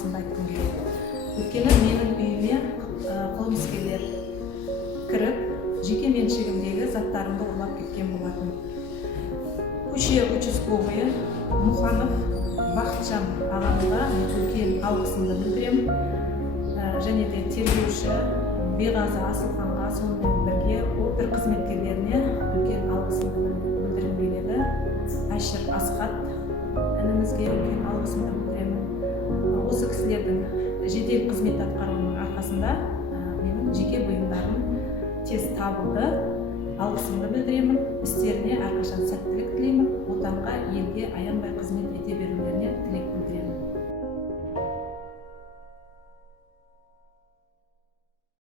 алғысымды айтқым келеді. Өйткені менің үйіме қылмыскерлер кіріп, жеке меншігімдегі заттарымды ұрлап кеткен болатын. Көше участковыйы Мұханов Бақытжан ағамызға үлкен алғысымды білдіремін. Және де тергеуші Беғазы Асылханға, сонымен бірге опер қызметкерлеріне үлкен алғысымды білдіргім келеді. Әшір Асқат інімізге үлкен алғысымды білдіремін. Осы кісілердің жедел қызмет атқаруының арқасында менің жеке бұйымдарым тез табылды. Алғысымды білдіремін. Істеріне әрқашан сәттілік тілеймін. Отанға, елге аянбай қызмет ете берулеріне тілек білдіремін.